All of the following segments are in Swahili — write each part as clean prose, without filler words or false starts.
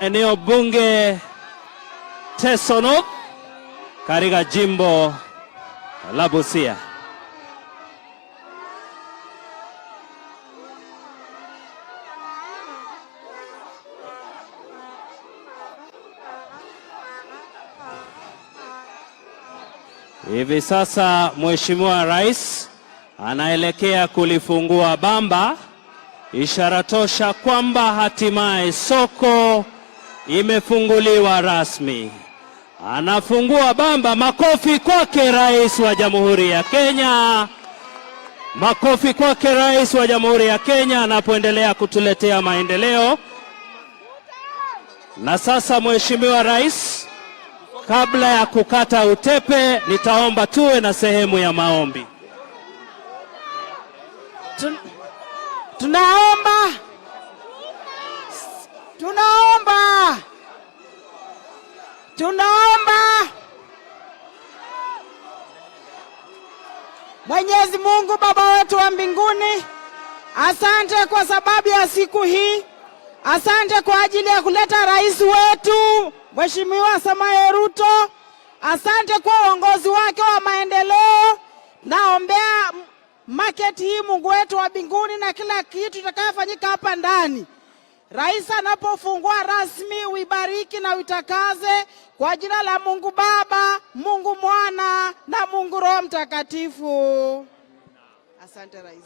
eneo bunge Tesonok katika jimbo la Busia. Hivi sasa Mheshimiwa Rais anaelekea kulifungua bamba, ishara tosha kwamba hatimaye soko imefunguliwa rasmi. Anafungua bamba. Makofi kwake Rais wa Jamhuri ya Kenya. Makofi kwake Rais wa Jamhuri ya Kenya anapoendelea kutuletea maendeleo. Na sasa Mheshimiwa Rais, kabla ya kukata utepe, nitaomba tuwe na sehemu ya maombi. Tunaomba Mwenyezi Mungu Baba wetu wa mbinguni, asante kwa sababu ya siku hii. Asante kwa ajili ya kuleta rais wetu Mheshimiwa Samoei Ruto. Asante kwa uongozi wake wa maendeleo. Naombea market hii, Mungu wetu wa mbinguni, na kila kitu kitakayofanyika hapa ndani. Rais anapofungua rasmi, uibariki na uitakaze kwa jina la Mungu Baba, Mungu Mwana na Mungu Roho Mtakatifu. Asante Rais.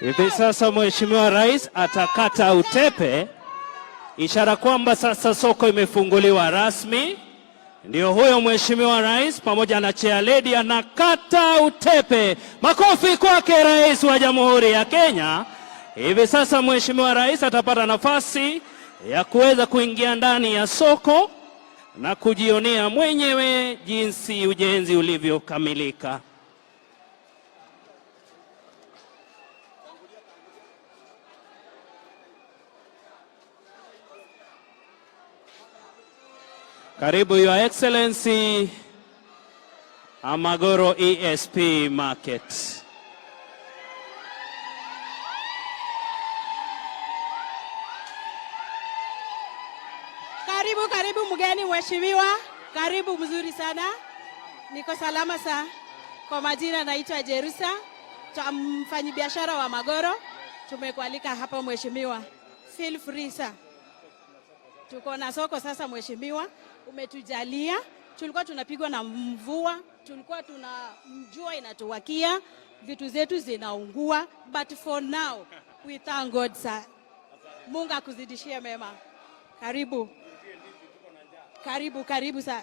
Hivi sasa Mheshimiwa Rais atakata utepe, ishara kwamba sasa soko imefunguliwa rasmi. Ndio huyo Mheshimiwa Rais pamoja na chair lady anakata utepe. Makofi kwake Rais wa Jamhuri ya Kenya. Hivi sasa Mheshimiwa Rais atapata nafasi ya kuweza kuingia ndani ya soko na kujionea mwenyewe jinsi ujenzi ulivyokamilika. Karibu Your Excellency, Amagoro ESP Market. Karibu mgeni mheshimiwa, karibu mzuri sana. Niko salama sana. Kwa majina naitwa Jerusa, mfanyabiashara wa Magoro. Tumekualika hapa mheshimiwa. Feel free sir. Tuko na soko sasa mheshimiwa, umetujalia. Tulikuwa tunapigwa na mvua, tulikuwa mjua inatuwakia, vitu zetu zinaungua, but for now we thank God sir. Mungu akuzidishie mema. Karibu. Karibu sir.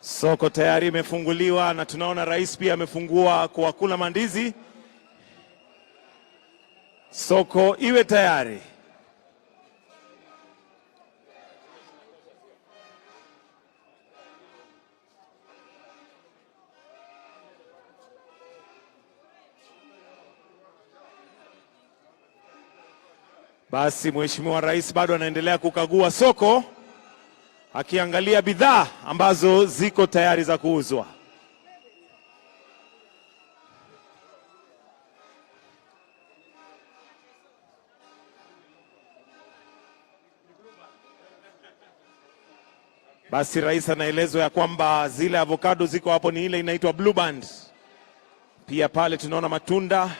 Soko tayari imefunguliwa na tunaona rais pia amefungua kwa kula mandizi. Soko iwe tayari. Basi Mheshimiwa Rais bado anaendelea kukagua soko, akiangalia bidhaa ambazo ziko tayari za kuuzwa. Basi rais anaelezwa ya kwamba zile avocado ziko hapo ni ile inaitwa Blue Band. Pia pale tunaona matunda,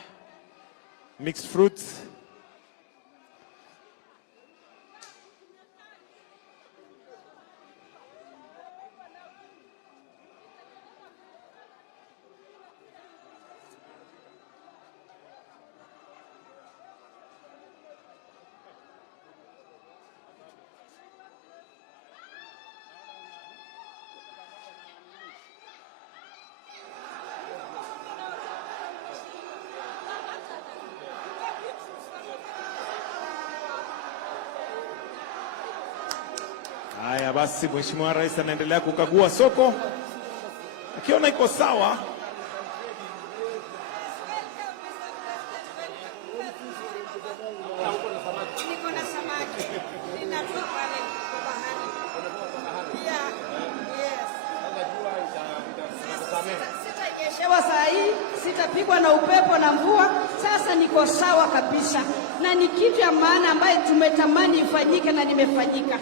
mixed fruits. Haya basi Mheshimiwa Rais anaendelea kukagua soko. Akiona iko sawa, sitapigwa na upepo na mvua. Sasa niko sawa kabisa, na ni kitu ya maana ambayo tumetamani ifanyike na nimefanyika.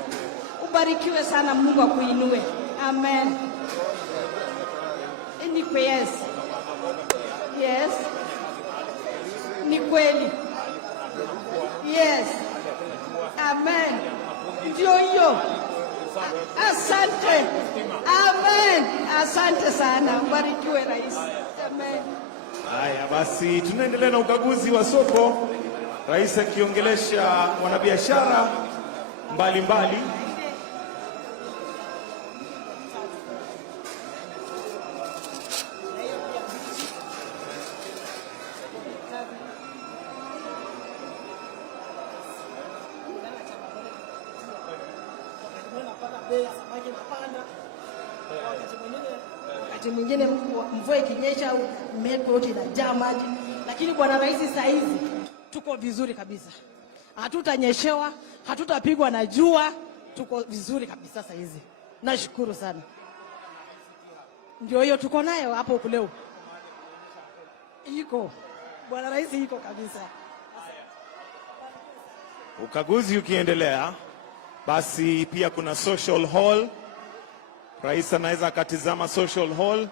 Ubarikiwe sana, Mungu akuinue. Amen. Ni kweli. Yes. Ni kweli. Yes. Amen. Ndio hiyo. Asante. Amen. Asante sana. Ubarikiwe rais. Amen. Haya basi, tunaendelea na ukaguzi wa soko, rais akiongelesha wanabiashara mbalimbali. Wakati mwingine mvua ikinyesha meko yote inajaa maji, lakini bwana rais, saa hizi tuko vizuri kabisa, hatutanyeshewa, hatutapigwa na jua, tuko vizuri kabisa saa hizi. Nashukuru sana. Ndio hiyo tuko nayo hapo leo, iko bwana rais, iko kabisa. Ukaguzi ukiendelea, basi pia kuna social hall. Rais anaweza akatizama social hall,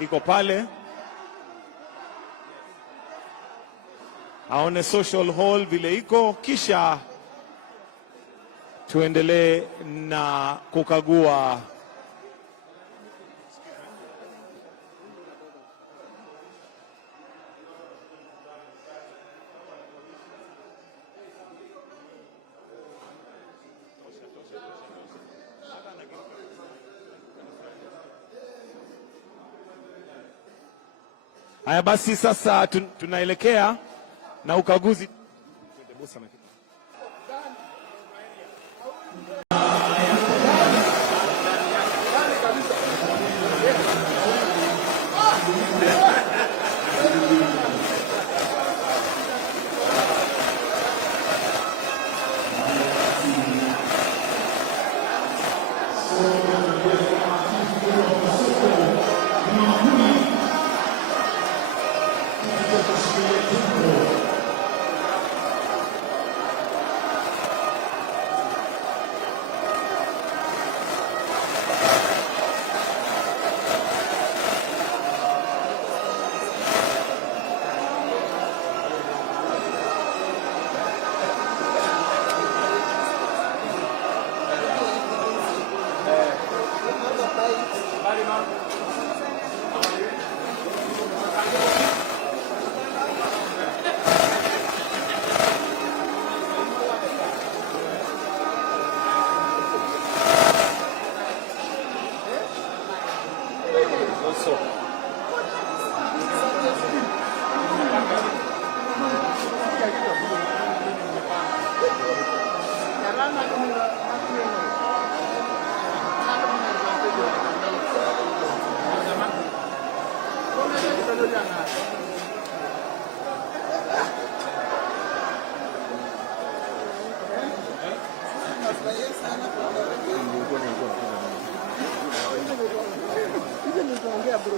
iko pale, aone social hall vile iko, kisha tuendelee na kukagua haya. Basi sasa tunaelekea na ukaguzi. Hizo ni tuongea bro.